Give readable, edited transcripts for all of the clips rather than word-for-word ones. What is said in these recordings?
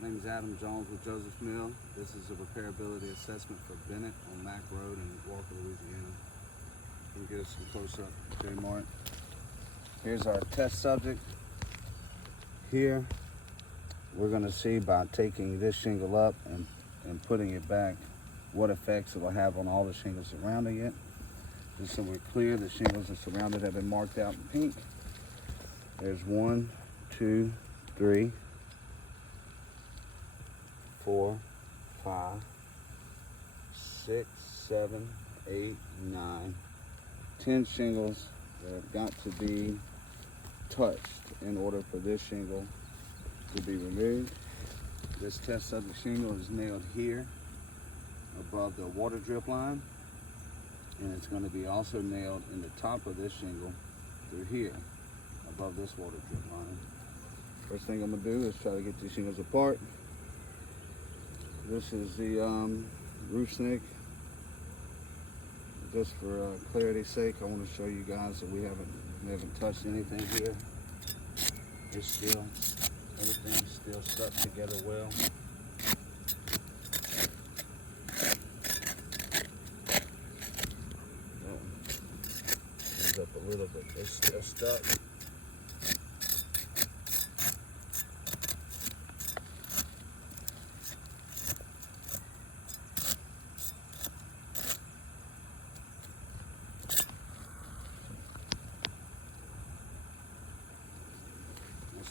My name is Adam Jones with Joseph Mill. This is a repairability assessment for Bennett on Mack Road in Walker, Louisiana. You can get us some close up, J. Martin. Here's our test subject. Here, we're going to see by taking this shingle up and putting it back, what effects it will have on all the shingles surrounding it. Just so we're clear, the shingles that surrounded have been marked out in pink. There's 1, 2, 3, 4, 5, 6, 7, 8, 9, 10 shingles that have got to be touched in order for this shingle to be removed. This test subject shingle is nailed here above the water drip line, and it's going to be also nailed in the top of this shingle through here above this water drip line. First thing I'm going to do is try to get these shingles apart. This is the roof snake. Just for clarity's sake, I want to show you guys that we haven't touched anything here. Everything's still stuck together well. Comes up a little bit. It's still stuck.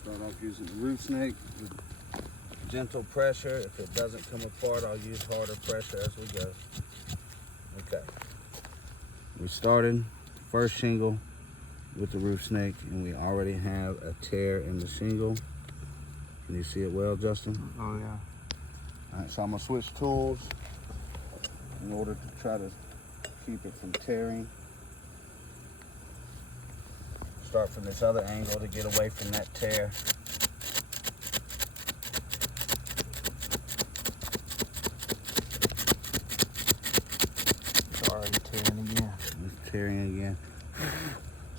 Start off using the roof snake with gentle pressure. If it doesn't come apart, I'll use harder pressure as we go. Okay. We started first shingle with the roof snake, and we already have a tear in the shingle. Can you see it well, Justin? Oh yeah. All right, so I'm gonna switch tools in order to try to keep it from tearing. Start from this other angle to get away from that tear. It's already tearing again. It's tearing again.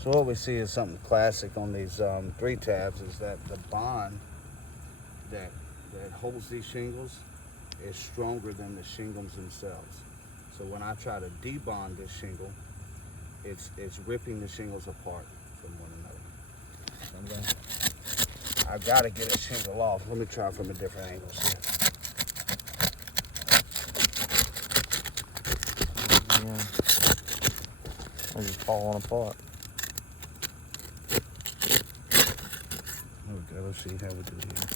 So what we see is something classic on these 3 tabs is that the bond that holds these shingles is stronger than the shingles themselves. So when I try to debond this shingle, it's ripping the shingles apart from one another. I've got to get a shingle off. Let me try from a different angle here. Yeah. They're just falling apart. There we go. Let's see how we do here.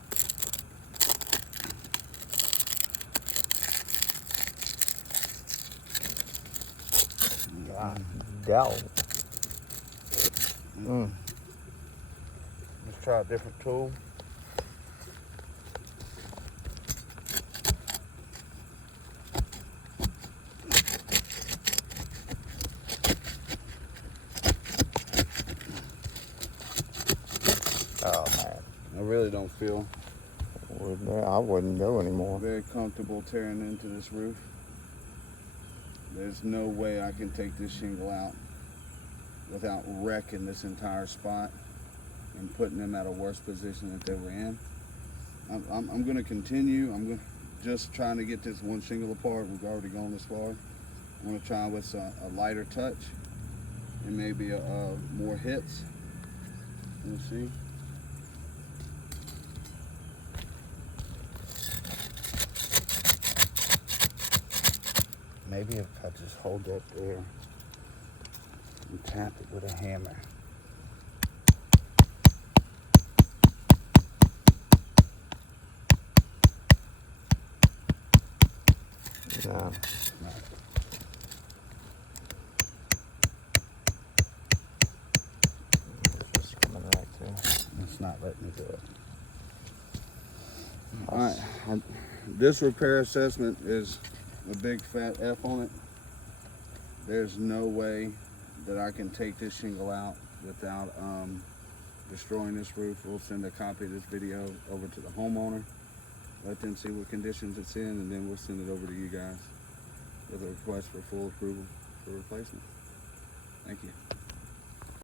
God, go. Let's try a different tool. Oh man. I really don't feel I wouldn't go anymore. very comfortable tearing into this roof. There's no way I can take this shingle out without wrecking this entire spot and putting them at a worse position that they were in. I'm going to continue. I'm just trying to get this one shingle apart. We've already gone this far. I'm going to try with a lighter touch and maybe more hits. We'll see. Maybe if I just hold that there and tap it with a hammer. No. It's just coming right through. It's not letting me do it. All right, this repair assessment is a big fat F on it. There's no way that I can take this shingle out without destroying this roof. We'll send a copy of this video over to the homeowner, let them see what conditions it's in, and then we'll send it over to you guys with a request for full approval for replacement. Thank you.